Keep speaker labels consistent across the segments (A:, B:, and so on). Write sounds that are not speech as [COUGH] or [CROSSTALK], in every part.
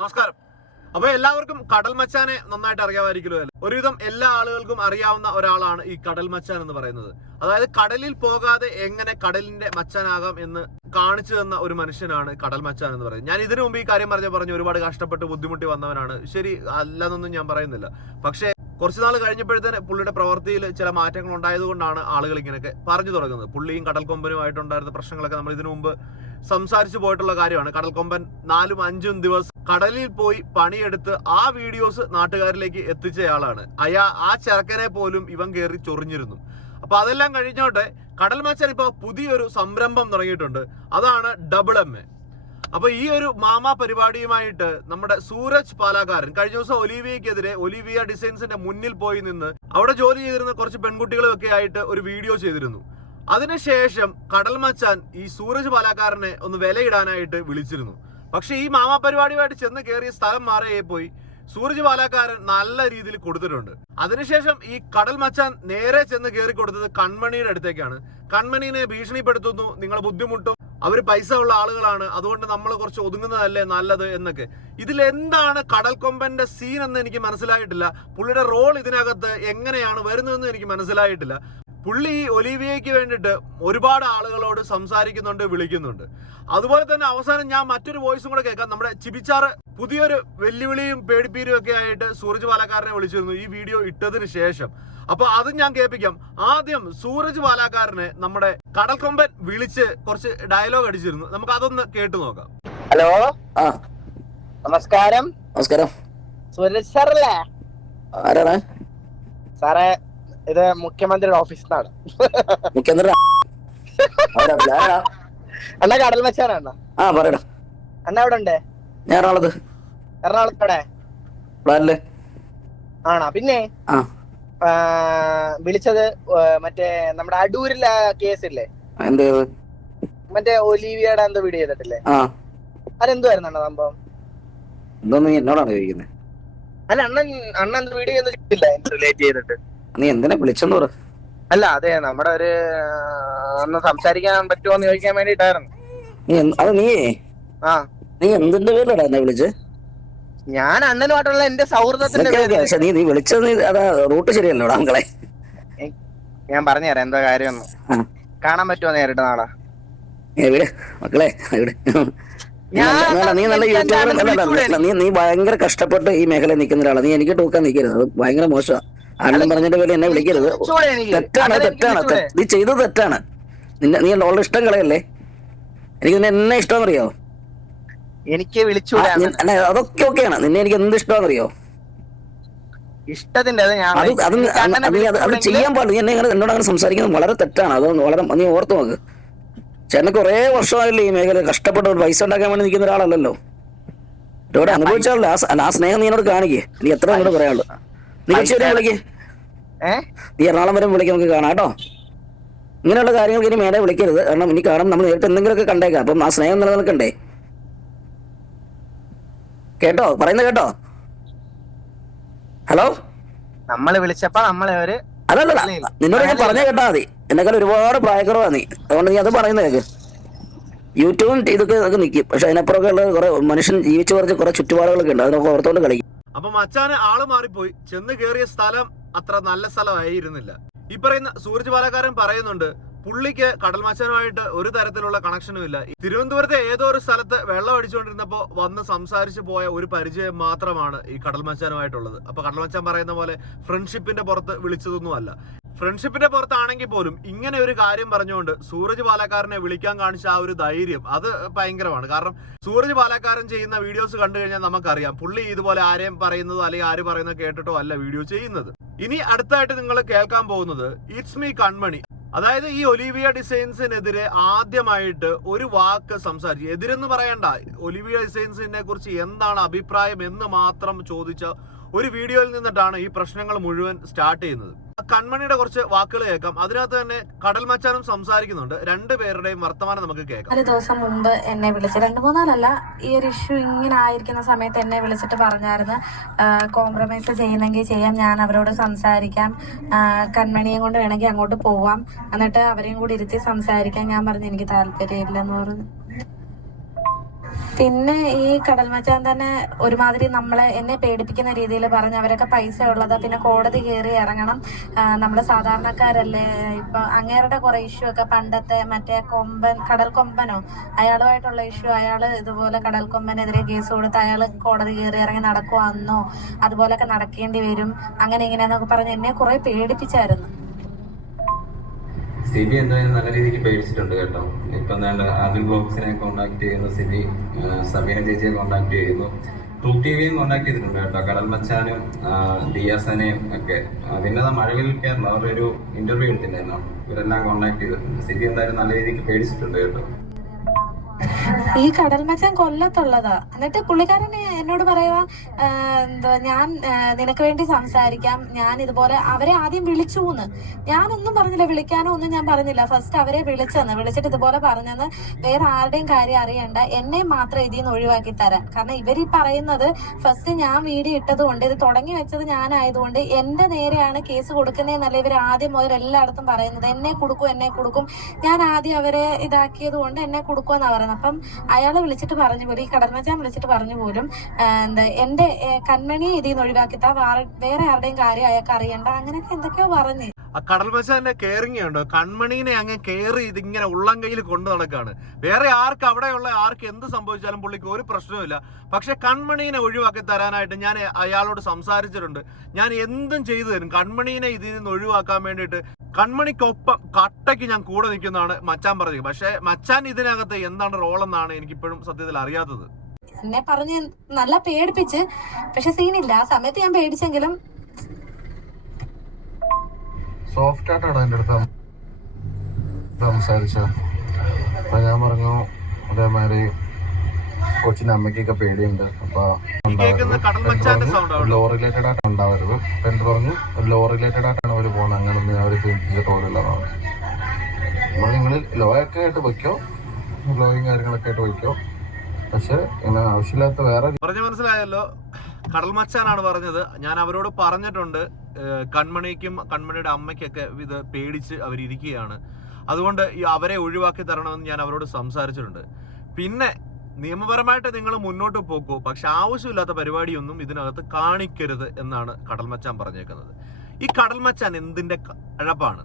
A: നമസ്കാരം. അപ്പൊ എല്ലാവർക്കും കടൽ മച്ചാനെ നന്നായിട്ട് അറിയാമായിരിക്കുമല്ലോ അല്ലേ? ഒരുവിധം എല്ലാ ആളുകൾക്കും അറിയാവുന്ന ഒരാളാണ് ഈ കടൽ മച്ചാൻ എന്ന് പറയുന്നത്. അതായത് കടലിൽ പോകാതെ എങ്ങനെ കടലിന്റെ മച്ചാനാകാം എന്ന് കാണിച്ചു തന്ന ഒരു മനുഷ്യനാണ് കടൽ മച്ചാൻ എന്ന് പറയുന്നത്. ഞാൻ ഇതിനു മുമ്പ് ഈ കാര്യം പറഞ്ഞ പറഞ്ഞു ഒരുപാട് കഷ്ടപ്പെട്ട് ബുദ്ധിമുട്ടി വന്നവനാണ്. ശരി അല്ലെന്നൊന്നും ഞാൻ പറയുന്നില്ല. പക്ഷേ കുറച്ചു നാൾ കഴിഞ്ഞപ്പോഴത്തേന് പുള്ളിയുടെ പ്രവൃത്തിയിൽ ചില മാറ്റങ്ങൾ ഉണ്ടായതുകൊണ്ടാണ് ആളുകൾ ഇങ്ങനെയൊക്കെ പറഞ്ഞു തുടങ്ങുന്നത്. പുള്ളിയും കടൽക്കൊമ്പനുമായിട്ടുണ്ടായിരുന്ന പ്രശ്നങ്ങളൊക്കെ നമ്മൾ ഇതിനു മുമ്പ് സംസാരിച്ചു പോയിട്ടുള്ള കാര്യമാണ്. കടൽക്കൊമ്പൻ നാലും അഞ്ചും ദിവസം കടലിൽ പോയി പണിയെടുത്ത് ആ വീഡിയോസ് നാട്ടുകാരിലേക്ക് എത്തിച്ചയാളാണ്. അയാ ആ ചെറുക്കനെ പോലും ഇവൻ കയറി ചൊറിഞ്ഞിരുന്നു. അപ്പൊ അതെല്ലാം കഴിഞ്ഞോട്ടെ കടൽ മച്ചാൻ ഇപ്പൊ പുതിയൊരു സംരംഭം തുടങ്ങിയിട്ടുണ്ട്. അതാണ് ഡബിൾ എം എ. അപ്പൊ ഈ ഒരു മാമ പരിപാടിയുമായിട്ട് നമ്മുടെ സൂരജ് പാലാകാരൻ കഴിഞ്ഞ ദിവസം ഒലിവിയക്കെതിരെ ഒലിവിയ ഡിസൈൻസിന്റെ മുന്നിൽ പോയി നിന്ന് അവിടെ ജോലി ചെയ്തിരുന്ന കുറച്ച് പെൺകുട്ടികളും ഒക്കെ ആയിട്ട് ഒരു വീഡിയോ ചെയ്തിരുന്നു. അതിനുശേഷം കടൽ മച്ചാൻ ഈ സൂരജ് പാലാക്കാരനെ ഒന്ന് വിലയിടാനായിട്ട് വിളിച്ചിരുന്നു. പക്ഷെ ഈ മാമാ പരിപാടിയുമായിട്ട് ചെന്ന് കയറിയ സ്ഥലം മാറിയേ പോയി. സൂരജ് പാലാക്കാരൻ നല്ല രീതിയിൽ കൊടുത്തിട്ടുണ്ട്. അതിനുശേഷം ഈ കടൽ മച്ചാൻ നേരെ ചെന്ന് കയറി കൊടുത്തത് കൺമണിയുടെ അടുത്തേക്കാണ്. കൺമണീനെ ഭീഷണിപ്പെടുത്തുന്നു നിങ്ങളെ ബുദ്ധിമുട്ടും അവർ പൈസ ഉള്ള ആളുകളാണ്. അതുകൊണ്ട് നമ്മൾ കുറച്ച് ഒതുങ്ങുന്നതല്ലേ നല്ലത് എന്നൊക്കെ. ഇതിൽ എന്താണ് കടൽക്കൊമ്പന്റെ സീൻ എന്ന് എനിക്ക് മനസ്സിലായിട്ടില്ല. പുള്ളിയുടെ റോൾ ഇതിനകത്ത് എങ്ങനെയാണ് വരുന്നതെന്ന് എനിക്ക് മനസ്സിലായിട്ടില്ല. പുള്ളി ഒലീവിയയ്ക്ക് വേണ്ടിയിട്ട് ഒരുപാട് ആളുകളോട് സംസാരിക്കുന്നുണ്ട് വിളിക്കുന്നുണ്ട്. അതുപോലെ തന്നെ അവസാനം ഞാൻ മറ്റൊരു വോയിസും കൂടെ കേൾക്കാം. നമ്മുടെ ചിബിച്ചാറ് പുതിയൊരു വെല്ലുവിളിയും പേടിപ്പീരും ഒക്കെ ആയിട്ട് സൂരജ് പാലക്കാരനെ വിളിച്ചിരുന്നു ഈ വീഡിയോ ഇട്ടതിന് ശേഷം. അപ്പൊ അതും ഞാൻ കേൾപ്പിക്കാം. ആദ്യം സൂരജ് പാലാക്കാരനെ നമ്മുടെ കടൽക്കൊമ്പൻ വിളിച്ച് കുറച്ച് ഡയലോഗ് അടിച്ചിരുന്നു. നമുക്ക് അതൊന്ന് കേട്ടു നോക്കാം.
B: ഹലോ? നമസ്കാരം.
C: നമസ്കാരം.
B: സൂരജ് സാറല്ലേ?
C: ആരാണ്?
B: സാറേ ഇത് മുഖ്യമന്ത്രിയുടെ ഓഫീസിൽ നിന്നാണ്
C: മുഖ്യമന്ത്രി? [LAUGHS]
B: അണ്ണ കടൽ മച്ചാണ് അണ്ണ.
C: ആ പറയടാ.
B: അണ്ണ എവിടെ ഉണ്ട്?
C: ഞാൻ എറണാകുളത്ത്.
B: എറണാകുളത്തോടെ ആണോ? പിന്നെ വിളിച്ചത് മറ്റേ നമ്മുടെ അടൂരിലെ
C: കേസ്? ഇല്ലേ?
B: മറ്റേ ഒലീവിയുടെ എന്തോ വീഡിയോ ചെയ്തിട്ടില്ലേ?
C: ആ.
B: അതെന്തുവായിരുന്നു അണ്ണ സംഭവം?
C: എന്തോന്ന് എന്നോടാണ് ചോദിക്കുന്നത്
B: അല്ല അണ്ണൻ അണ്ണൻ വീഡിയോ ഒന്നും ചെയ്തില്ല റിലേറ്റ് ചെയ്തിട്ട്.
C: നീ എന്തിനാ വിളിച്ചെന്ന് പറ.
B: അല്ല അതെ നമ്മുടെ ഒരു ഒന്ന് സംസാരിക്കാൻ പറ്റുമോ എന്ന് ചോദിക്കാൻ വേണ്ടിട്ടായിരുന്നു
C: നീ എന്ത്- അത് നീ
B: ആ.
C: നീ എന്തിന്റെ പേരിലടാ എന്നെ വിളിച്ച്?
B: ഞാൻ അണ്ണനുമായിട്ടുള്ള എന്റെ സൗഹൃദത്തിന്റെ
C: ഓക്കേ, ഓക്കേ.
B: പേരിൽ
C: പക്ഷെ നീ നീ വിളിച്ചത് നീ അതാ റൂട്ട് ശരിയല്ലോടാ മക്കളെ
B: ഞാൻ പറഞ്ഞുതരാം എന്താ കാര്യം
C: ആ.
B: കാണാൻ പറ്റുമോ നേരിട്ട് നാളെ?
C: ഏ, മക്കളെ എവിടെ നീ
B: ഞാൻ-
C: നീ നല്ല യൂട്യൂബർ
B: വിളിച്ചൂടെ
C: നീ നീ ഭയങ്കര കഷ്ടപ്പെട്ട് ഈ മേഖലയിൽ നിൽക്കുന്ന ഒരാളാണ് നീ എനിക്ക് ടൂക്കാൻ നിൽക്കരുത് അത് ഭയങ്കര മോശമാണ് ആരും പറഞ്ഞിട്ട് പേര് എന്നെ വിളിക്കരുത്. തെറ്റാണ് തെറ്റാണ് നീ ചെയ്തത് തെറ്റാണ്. നിന്നെ നീ ഉള്ള ഇഷ്ടം കളയല്ലേ? എനിക്ക് നിന്നെ എന്നെ
B: എനിക്ക്
C: ആ,
B: അങ്ങനെ?
C: നിൻ- അല്ല, അതൊക്കെ ഓക്കെയാണ്. നിന്നെ എനിക്ക് എന്ത് ഇഷ്ടമാണെന്നറിയോ?
B: ഇഷ്ടത്തിന്റെ അത് എനിക്ക്
C: ചെയ്യാൻ പാടില്ല. നീ എന്നെ എന്നോട് അങ്ങനെ സംസാരിക്കുന്നത്. വളരെ തെറ്റാണ്. അത് വളരെ നീ ഓർത്തു നോക്ക്. ചേട്ടന് കുറെ വർഷമായില്ലേ ഈ മേഖല കഷ്ടപ്പെട്ട് ഒരു പൈസ ഉണ്ടാക്കാൻ വേണ്ടി നിൽക്കുന്ന ഒരാളല്ലല്ലോ. ഇവിടെ അനുഭവിച്ചാലോ ആ ആ സ്നേഹം നീ എന്നോട് കാണിക്കേ. നീ എത്ര എന്നോട് പറയാനുള്ളൂ? നീ വിളിക്കേ എറണാകുളം വരെ വിളിക്കാൻ നമുക്ക് കാണാം കേട്ടോ. ഇങ്ങനെയുള്ള കാര്യങ്ങൾക്ക് ഇനി മേലെ വിളിക്കരുത്. കാരണം ഇനി കാണാം നമ്മൾ നേരിട്ട് എന്തെങ്കിലുമൊക്കെ കണ്ടേക്കാം. അപ്പം ആ സ്നേഹം നിലനിൽക്കണ്ടേ? കേട്ടോ? പറയുന്നത് കേട്ടോ? ഹലോ?
B: നമ്മൾ വിളിച്ചപ്പോ നമ്മളെ ഒരു ഇല്ല.
C: നിന്നോട് ഞാൻ പറഞ്ഞ കേട്ടാ മതി. എന്നെക്കാൾ ഒരുപാട് പ്രായക്കുറവാ നീ. അതുകൊണ്ട് നീ അത് പറയുന്നത് കേക്ക്. യൂട്യൂബും ഇതൊക്കെ ഇതൊക്കെ നിൽക്കും പക്ഷെ അതിനപ്പുറമൊക്കെ ഉള്ള കുറെ മനുഷ്യൻ ജീവിച്ചു കുറച്ച് കുറെ ചുറ്റുപാടുകളൊക്കെ ഉണ്ട്. അതിനൊക്കെ ഓർത്തോണ്ട് കളിക്കും.
A: അപ്പൊ മച്ചാന് ആൾ മാറിപ്പോയി. ചെന്ന് കയറിയ സ്ഥലം അത്ര നല്ല സ്ഥലമായിരുന്നില്ല. ഈ പറയുന്ന സൂരജ് പാലക്കാരൻ പറയുന്നുണ്ട് പുള്ളിക്ക് കടൽ മച്ചാനുമായിട്ട് ഒരു തരത്തിലുള്ള കണക്ഷനും ഇല്ല. തിരുവനന്തപുരത്തെ ഏതോ ഒരു സ്ഥലത്ത് വെള്ളം അടിച്ചുകൊണ്ടിരുന്നപ്പോ വന്ന് സംസാരിച്ചു പോയ ഒരു പരിചയം മാത്രമാണ് ഈ കടൽ മച്ചാനുമായിട്ടുള്ളത് അപ്പൊ കടൽ മച്ചാൻ പറയുന്ന പോലെ ഫ്രണ്ട്ഷിപ്പിന്റെ പുറത്ത് വിളിച്ചതൊന്നും അല്ല. ഫ്രണ്ട്ഷിപ്പിന്റെ പുറത്താണെങ്കിൽ പോലും ഇങ്ങനെ ഒരു കാര്യം പറഞ്ഞുകൊണ്ട് സൂരജ് പാലക്കാരനെ വിളിക്കാൻ കാണിച്ച ആ ഒരു ധൈര്യം അത് ഭയങ്കരമാണ്. കാരണം സൂരജ് പാലക്കാരൻ ചെയ്യുന്ന വീഡിയോസ് കണ്ടു കഴിഞ്ഞാൽ നമുക്കറിയാം. പുള്ളി ഇതുപോലെ ആരെയും പറയുന്നതോ അല്ലെങ്കിൽ ആര് പറയുന്നത് കേട്ടിട്ടോ അല്ല വീഡിയോ ചെയ്യുന്നത്. ഇനി അടുത്തായിട്ട് നിങ്ങൾ കേൾക്കാൻ പോകുന്നത് ഇറ്റ്സ് മീ കൺമണി. അതായത് ഈ ഒലിവിയ ഡിസൈൻസിനെതിരെ ആദ്യമായിട്ട് ഒരു വാക്ക് സംസാരിച്ചു എതിരെന്ന് പറയണ്ട. ഒലിവിയ ഡിസൈൻസിനെ കുറിച്ച് എന്താണ് അഭിപ്രായം എന്ന് മാത്രം ചോദിച്ച ഒരു വീഡിയോയിൽ നിന്നിട്ടാണ് ഈ പ്രശ്നങ്ങൾ മുഴുവൻ സ്റ്റാർട്ട് ചെയ്യുന്നത്. കൺമണിയുടെ കുറച്ച് വാക്കുകൾ കേൾക്കാം. അതിനകത്ത് തന്നെ കടൽ മച്ചാനും സംസാരിക്കുന്നുണ്ട്. രണ്ടുപേരുടെയും വർത്തമാനം നമുക്ക് കേൾക്കാം.
D: ഒരു ദിവസം മുമ്പ് എന്നെ വിളിച്ച് രണ്ടു മൂന്നാലല്ല ഈ ഒരു ഇഷ്യൂ ഇങ്ങനെ ആയിരിക്കുന്ന സമയത്ത് എന്നെ വിളിച്ചിട്ട് പറഞ്ഞായിരുന്നു കോംപ്രമൈസ് ചെയ്യുന്നെങ്കിൽ ചെയ്യാം ഞാൻ അവരോട് സംസാരിക്കാം കൺമണിയും കൊണ്ട് വേണമെങ്കിൽ അങ്ങോട്ട് പോവാം. എന്നിട്ട് അവരെയും കൂടി ഇരുത്തി സംസാരിക്കാൻ ഞാൻ പറഞ്ഞു എനിക്ക് താല്പര്യമില്ലെന്ന് പറഞ്ഞു. പിന്നെ ഈ കടൽ മച്ചാൻ തന്നെ ഒരുമാതിരി നമ്മളെ എന്നെ പേടിപ്പിക്കുന്ന രീതിയിൽ പറഞ്ഞ് അവരൊക്കെ പൈസ ഉള്ളത് പിന്നെ കോടതി കയറി ഇറങ്ങണം. നമ്മൾ സാധാരണക്കാരല്ലേ? ഇപ്പൊ അങ്ങേരുടെ കുറെ ഇഷ്യൂ ഒക്കെ പണ്ടത്തെ മറ്റേ കൊമ്പൻ കടൽ കൊമ്പനോ? അയാളുമായിട്ടുള്ള ഇഷ്യൂ അയാൾ ഇതുപോലെ കടൽ കൊമ്പനെതിരെ കേസ് കൊടുത്ത് അയാൾ കോടതി കയറി ഇറങ്ങി നടക്കുവാന്നോ? അതുപോലൊക്കെ നടക്കേണ്ടി വരും. അങ്ങനെ ഇങ്ങനെ ഇങ്ങനെയെന്നൊക്കെ പറഞ്ഞ് എന്നെ കുറെ പേടിപ്പിച്ചായിരുന്നു.
E: സിബി എന്തായാലും നല്ല രീതിക്ക് പേടിച്ചിട്ടുണ്ട് കേട്ടോ. ഇപ്പൊ എന്താണ്ട് ആദിൽ ബ്ലോക്സിനെ കോണ്ടാക്ട് ചെയ്യുന്നു സിബി സബീന ചേച്ചിയെ കോണ്ടാക്ട് ചെയ്യുന്നു. ട്രൂ ടി വിയും കോണ്ടാക്ട് ചെയ്തിട്ടുണ്ട് കേട്ടോ. കടൽ മച്ചാനും ദിയാസനെയും ഒക്കെ. പിന്നെ മഴവിൽ കേരള അവരുടെ ഒരു ഇന്റർവ്യൂ എടുത്തിട്ടുണ്ടായിരുന്നു. ഇവരെല്ലാം കോണ്ടാക്ട് ചെയ്തിട്ടുണ്ട്. സിബി എന്തായാലും നല്ല രീതിക്ക് പേടിച്ചിട്ടുണ്ട് കേട്ടോ.
D: ഈ കടൽ മച്ചാൻ കൊല്ലത്തുള്ളതാ. എന്നിട്ട് പുള്ളിക്കാരൻ എന്നോട് പറയുക എന്താ ഞാൻ നിനക്ക് വേണ്ടി സംസാരിക്കാം. ഞാൻ ഇതുപോലെ അവരെ ആദ്യം വിളിച്ചു എന്ന് ഞാനൊന്നും പറഞ്ഞില്ല വിളിക്കാനോ ഒന്നും ഞാൻ പറഞ്ഞില്ല. ഫസ്റ്റ് അവരെ വിളിച്ചെന്ന്. വിളിച്ചിട്ട് ഇതുപോലെ പറഞ്ഞെന്ന് വേറെ ആരുടെയും കാര്യം അറിയണ്ട. എന്നെ മാത്രം ഇതിൽ നിന്ന് ഒഴിവാക്കി തരാൻ. കാരണം ഇവർ ഈ പറയുന്നത് ഫസ്റ്റ് ഞാൻ വീഡിയോ ഇട്ടത് കൊണ്ട് ഇത് തുടങ്ങി വെച്ചത് ഞാനായതുകൊണ്ട് എന്റെ നേരെയാണ് കേസ് കൊടുക്കുന്നതെന്നല്ല ഇവർ ആദ്യം മുതൽ എല്ലായിടത്തും പറയുന്നത്. എന്നെ കൊടുക്കും എന്നെ കൊടുക്കും. ഞാൻ ആദ്യം അവരെ ഇതാക്കിയത് കൊണ്ട് എന്നെ കൊടുക്കുമെന്നാണ് പറയുന്നത്. അപ്പം അയാളെ വിളിച്ചിട്ട് പറഞ്ഞു പോലും ഈ കടൽമച്ചാൻ വിളിച്ചിട്ട് പറഞ്ഞു പോലും എന്താ എന്റെ കണ്മണിയെ ഇതിൽ നിന്ന് ഒഴിവാക്കിത്താ വേറെ ആരുടെയും കാര്യം അയാൾക്ക് അറിയണ്ട അങ്ങനെയൊക്കെ എന്തൊക്കെയോ പറഞ്ഞു.
A: ആ കടൽ മച്ചാന്റെ കെയറിങ് ഉണ്ടോ? കൺമണീനെ അങ്ങ് കെയർ ചെയ്ത് ഇങ്ങനെ ഉള്ളം കയ്യിൽ കൊണ്ടു നടക്കാണ്. വേറെ ആർക്ക് അവിടെയുള്ള ആർക്ക് എന്ത് സംഭവിച്ചാലും പുള്ളിക്ക് ഒരു പ്രശ്നവുമില്ല പക്ഷെ കൺമണീനെ ഒഴിവാക്കി തരാനായിട്ട് ഞാൻ അയാളോട് സംസാരിച്ചിട്ടുണ്ട്. ഞാൻ എന്തും ചെയ്തു തരും. കൺമണീനെ ഇതിൽ നിന്ന് ഒഴിവാക്കാൻ വേണ്ടിയിട്ട് കൺമണിക്കൊപ്പം കട്ടയ്ക്ക് ഞാൻ കൂടെ നിൽക്കുന്നതാണ് മച്ചാൻ പറഞ്ഞത്. പക്ഷെ മച്ചാൻ ഇതിനകത്ത് എന്താണ് റോൾ എന്നാണ് എനിക്കിപ്പോഴും സത്യത്തിൽ അറിയാത്തത്.
D: എന്നെ പറഞ്ഞ് നല്ല പേടിപ്പിച്ച് പക്ഷെ സീനില്ല. ആ സമയത്ത് ഞാൻ പേടിച്ചെങ്കിലും
F: സോഫ്റ്റ് ആയിട്ടാണ് എന്റെ അടുത്ത് സംസാരിച്ചത്. അപ്പൊ ഞാൻ പറഞ്ഞു അതേമാതിരി കൊച്ചിന്റെ അമ്മയ്ക്കൊക്കെ പേടിയുണ്ട്. അപ്പൊ ലോ റിലേറ്റഡ് ആയിട്ട് ഉണ്ടാവരുത്. അപ്പൊ എന്ത് പറഞ്ഞു? ലോ റിലേറ്റഡ് ആയിട്ടാണ് അവർ പോകുന്നത് അങ്ങനൊന്നും ഒന്നും അവർ ചിന്തിച്ചിട്ട് പോലുള്ളതാണ് നമ്മൾ നിങ്ങൾ ലോ ഒക്കെ ആയിട്ട് വയ്ക്കോ ലോയും കാര്യങ്ങളൊക്കെ ആയിട്ട് വയ്ക്കോ പക്ഷെ ഇങ്ങനെ ആവശ്യമില്ലാത്ത വേറെ
A: പറഞ്ഞു മനസ്സിലായല്ലോ. കടൽ മച്ചാനാണ് പറഞ്ഞത്. ഞാൻ അവരോട് പറഞ്ഞിട്ടുണ്ട് കൺമണിക്കും കൺമണിയുടെ അമ്മയ്ക്കൊക്കെ ഇത് പേടിച്ച് അവരിയ്ക്കുകയാണ് അതുകൊണ്ട് അവരെ ഒഴിവാക്കി തരണമെന്ന് ഞാൻ അവരോട് സംസാരിച്ചിട്ടുണ്ട്. പിന്നെ നിയമപരമായിട്ട് നിങ്ങൾ മുന്നോട്ട് പോക്കൂ പക്ഷെ ആവശ്യമില്ലാത്ത പരിപാടിയൊന്നും ഇതിനകത്ത് കാണിക്കരുത് എന്നാണ് കടൽമച്ചാൻ പറഞ്ഞേക്കുന്നത്. ഈ കടൽമച്ചാൻ എന്തിന്റെ കഴപ്പാണ്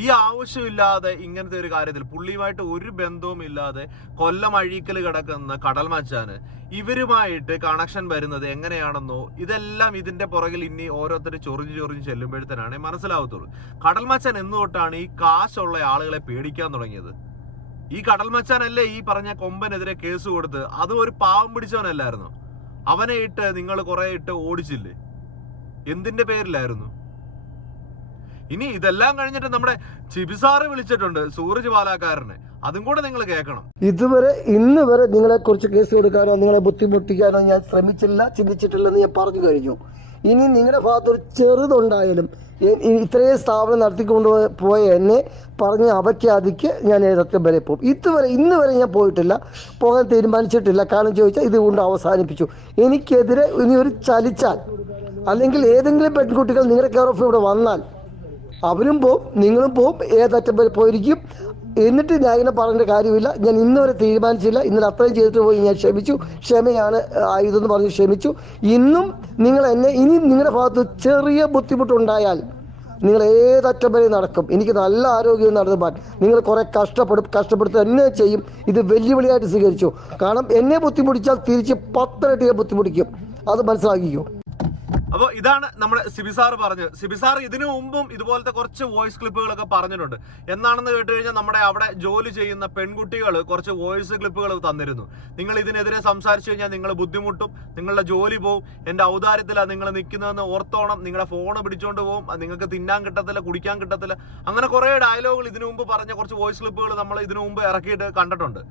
A: ഈ ആവശ്യമില്ലാതെ ഇങ്ങനത്തെ ഒരു കാര്യത്തിൽ പുള്ളിയുമായിട്ട് ഒരു ബന്ധവും ഇല്ലാതെ കൊല്ലം അഴീക്കൽ കിടക്കുന്ന കടൽ മച്ചാന് ഇവരുമായിട്ട് കണക്ഷൻ വരുന്നത് എങ്ങനെയാണെന്നോ ഇതെല്ലാം ഇതിന്റെ പുറകിൽ ഇനി ഓരോരുത്തർ ചൊറിഞ്ഞ് ചൊറിഞ്ഞ് ചെല്ലുമ്പോഴത്തേനാണ് മനസ്സിലാവത്തുള്ളൂ. കടൽ മച്ചാൻ എന്നുതൊട്ടാണ് ഈ കാശുള്ള ആളുകളെ പേടിക്കാൻ തുടങ്ങിയത്. ഈ കടൽ മച്ചാനല്ലേ ഈ പറഞ്ഞ കൊമ്പനെതിരെ കേസ് കൊടുത്ത് അത് ഒരു പാവം പിടിച്ചവനല്ലായിരുന്നു? അവനെ ഇട്ട് നിങ്ങൾ കുറെ ഇട്ട് ഓടിച്ചില്ലേ? എന്തിന്റെ പേരിലായിരുന്നു? ഇനി ഇതെല്ലാം കഴിഞ്ഞിട്ട് നമ്മുടെ ചിബിസാറ് വിളിച്ചിട്ടുണ്ട് സൂരജ് ബാലാക്കാരനെ അതും കൂടെ നിങ്ങൾ കേൾക്കണം.
G: ഇതുവരെ ഇന്ന് വരെ നിങ്ങളെ കുറിച്ച് കേസ് എടുക്കാനോ നിങ്ങളെ ബുദ്ധിമുട്ടിക്കാനോ ഞാൻ ശ്രമിച്ചില്ല ചിന്തിച്ചിട്ടില്ലെന്ന് ഞാൻ പറഞ്ഞു കഴിഞ്ഞു. ഇനി നിങ്ങളുടെ ഭാഗത്ത് ഒരു ചെറുതുണ്ടായാലും ഇത്രയും സ്ഥാപനം നടത്തിക്കൊണ്ട് പോയ എന്നെ പറഞ്ഞ് അവയ്ക്കാതിക്ക് ഞാൻ ഏതൊക്കെ വരെ പോകും. ഇതുവരെ ഇന്ന് വരെ ഞാൻ പോയിട്ടില്ല. പോകാൻ തീരുമാനിച്ചിട്ടില്ല. കാരണം ചോദിച്ചാൽ ഇതുകൊണ്ട് അവസാനിപ്പിച്ചു. എനിക്കെതിരെ ഇനി ഒരു ചലിച്ചാൽ അല്ലെങ്കിൽ ഏതെങ്കിലും പെൺകുട്ടികൾ നിങ്ങളുടെ കെയർ ഓഫ് ഇവിടെ വന്നാൽ അവരും പോവും നിങ്ങളും പോവും ഏതറ്റം വരെ പോയിരിക്കും. എന്നിട്ട് ഞാൻ ഇങ്ങനെ പറഞ്ഞിട്ട് കാര്യമില്ല. ഞാൻ ഇന്ന് വരെ തീരുമാനിച്ചില്ല. ഇന്നലെ അത്രയും ചെയ്തിട്ട് പോയി. ഞാൻ ക്ഷമിച്ചു. ക്ഷമയാണ് ആയുധം പറഞ്ഞ് ക്ഷമിച്ചു. ഇന്നും നിങ്ങൾ എന്നെ ഇനി നിങ്ങളുടെ ഭാഗത്ത് ചെറിയ ബുദ്ധിമുട്ടുണ്ടായാൽ നിങ്ങൾ ഏതറ്റം വരെ നടക്കും. എനിക്ക് നല്ല ആരോഗ്യം നടന്നു നിങ്ങൾ കുറേ കഷ്ടപ്പെടും കഷ്ടപ്പെടുത്തുക തന്നെ ചെയ്യും. ഇത് വെല്ലുവിളിയായിട്ട് സ്വീകരിച്ചു. കാരണം എന്നെ ബുദ്ധിമുട്ടിച്ചാൽ തിരിച്ച് പത്തിരട്ടി ഞാൻ ബുദ്ധിമുട്ടിക്കും. അത് മനസ്സിലാക്കിക്കോ.
A: അപ്പോൾ ഇതാണ് നമ്മുടെ സിബിസാർ പറഞ്ഞത്. സിബിസാർ ഇതിനു മുമ്പും ഇതുപോലത്തെ കുറച്ച് വോയിസ് ക്ലിപ്പുകളൊക്കെ പറഞ്ഞിട്ടുണ്ട്. എന്നാണെന്ന് കേട്ട് കഴിഞ്ഞാൽ നമ്മുടെ അവിടെ ജോലി ചെയ്യുന്ന പെൺകുട്ടികൾ കുറച്ച് വോയിസ് ക്ലിപ്പുകൾ തന്നിരുന്നു. നിങ്ങൾ ഇതിനെതിരെ സംസാരിച്ചു കഴിഞ്ഞാൽ നിങ്ങൾ ബുദ്ധിമുട്ടും നിങ്ങളുടെ ജോലി പോവും. എന്റെ ഔദാര്യത്തിലാണ് നിങ്ങൾ നിൽക്കുന്നതെന്ന് ഓർത്തോണം. നിങ്ങളുടെ ഫോൺ പിടിച്ചോണ്ട് പോകും നിങ്ങൾക്ക് തിന്നാൻ കിട്ടത്തില്ല കുടിക്കാൻ കിട്ടത്തില്ല. അങ്ങനെ കുറേ ഡയലോഗുകൾ ഇതിനു മുമ്പ് പറഞ്ഞ കുറച്ച് വോയിസ് ക്ലിപ്പുകൾ നമ്മൾ ഇതിനു മുമ്പ് ഇറക്കിയിട്ട് കണ്ടിട്ടുണ്ട്.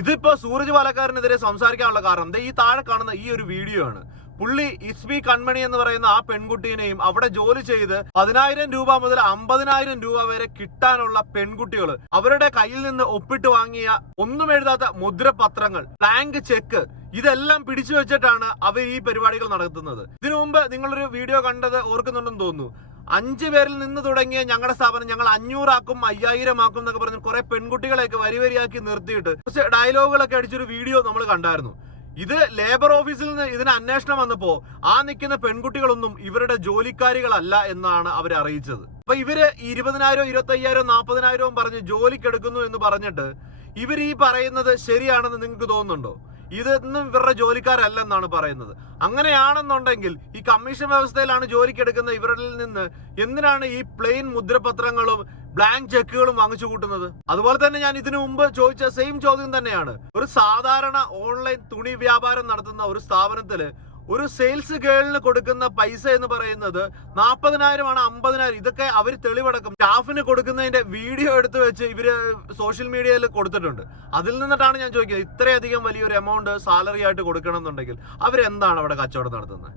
A: ഇതിപ്പോ സൂരജ് പാലക്കാരനെതിരെ സംസാരിക്കാനുള്ള കാരണം ഈ താഴെ കാണുന്ന ഈ ഒരു വീഡിയോ ആണ്. പുള്ളി ഇസ്മി കൺമണി എന്ന് പറയുന്ന ആ പെൺകുട്ടീനെയും അവിടെ ജോലി ചെയ്ത് പതിനായിരം രൂപ മുതൽ അമ്പതിനായിരം രൂപ വരെ കിട്ടാനുള്ള പെൺകുട്ടികൾ. അവരുടെ കയ്യിൽ നിന്ന് ഒപ്പിട്ട് വാങ്ങിയ ഒന്നും എഴുതാത്ത മുദ്രപത്രങ്ങൾ ബ്ലാങ്ക് ചെക്ക് ഇതെല്ലാം പിടിച്ചു വെച്ചിട്ടാണ് അവർ ഈ പരിപാടികൾ നടത്തുന്നത്. ഇതിനു മുമ്പ് നിങ്ങളൊരു വീഡിയോ കണ്ടത് ഓർക്കുന്നുണ്ടെന്ന് തോന്നുന്നു. അഞ്ച് പേരിൽ നിന്ന് തുടങ്ങിയ ഞങ്ങളുടെ സ്ഥാപനം ഞങ്ങൾ അഞ്ഞൂറാക്കും അയ്യായിരം ആക്കും എന്നൊക്കെ പറഞ്ഞ് കുറെ പെൺകുട്ടികളെയൊക്കെ വരി വരിയാക്കി നിർത്തിയിട്ട് കുറച്ച് ഡയലോഗുകളൊക്കെ അടിച്ചൊരു വീഡിയോ നമ്മൾ കണ്ടായിരുന്നു. ഇത് ലേബർ ഓഫീസിൽ നിന്ന് ഇതിന് അന്വേഷണം വന്നപ്പോ ആ നിൽക്കുന്ന പെൺകുട്ടികളൊന്നും ഇവരുടെ ജോലിക്കാരികളല്ല എന്നാണ് അവർ അറിയിച്ചത്. അപ്പൊ ഇവർ ഇരുപതിനായിരം ഇരുപത്തയ്യായിരം നാൽപ്പതിനായിരവും പറഞ്ഞ് ജോലിക്കെടുക്കുന്നു എന്ന് പറഞ്ഞിട്ട് ഇവർ ഈ പറയുന്നത് ശരിയാണെന്ന് നിങ്ങൾക്ക് തോന്നുന്നുണ്ടോ? ഇതൊന്നും ഇവരുടെ ജോലിക്കാരല്ലെന്നാണ് പറയുന്നത്. അങ്ങനെയാണെന്നുണ്ടെങ്കിൽ ഈ കമ്മീഷൻ വ്യവസ്ഥയിലാണ് ജോലിക്കെടുക്കുന്ന ഇവരിൽ നിന്ന് എന്തിനാണ് ഈ പ്ലെയിൻ മുദ്രപത്രങ്ങളും ബ്ലാങ്ക് ചെക്കുകളും വാങ്ങിച്ചു കൂട്ടുന്നത്. അതുപോലെ തന്നെ ഞാൻ ഇതിനു മുമ്പ് ചോദിച്ച സെയിം ചോദ്യം തന്നെയാണ്. ഒരു സാധാരണ ഓൺലൈൻ തുണി വ്യാപാരം നടത്തുന്ന ഒരു സ്ഥാപനത്തിൽ ഒരു സെയിൽസ് ഗേളിന് കൊടുക്കുന്ന പൈസ എന്ന് പറയുന്നത് നാൽപ്പതിനായിരമാണ് അമ്പതിനായിരം. ഇതൊക്കെ അവർ തെളിവടക്കം. സ്റ്റാഫിന് കൊടുക്കുന്നതിന്റെ വീഡിയോ എടുത്തു വെച്ച് ഇവർ സോഷ്യൽ മീഡിയയിൽ കൊടുത്തിട്ടുണ്ട്. അതിൽ നിന്നിട്ടാണ് ഞാൻ ചോദിക്കുന്നത്. ഇത്രയധികം വലിയൊരു എമൗണ്ട് സാലറി ആയിട്ട് കൊടുക്കണം എന്നുണ്ടെങ്കിൽ അവരെന്താണ് അവിടെ കച്ചവടം നടത്തുന്നത്?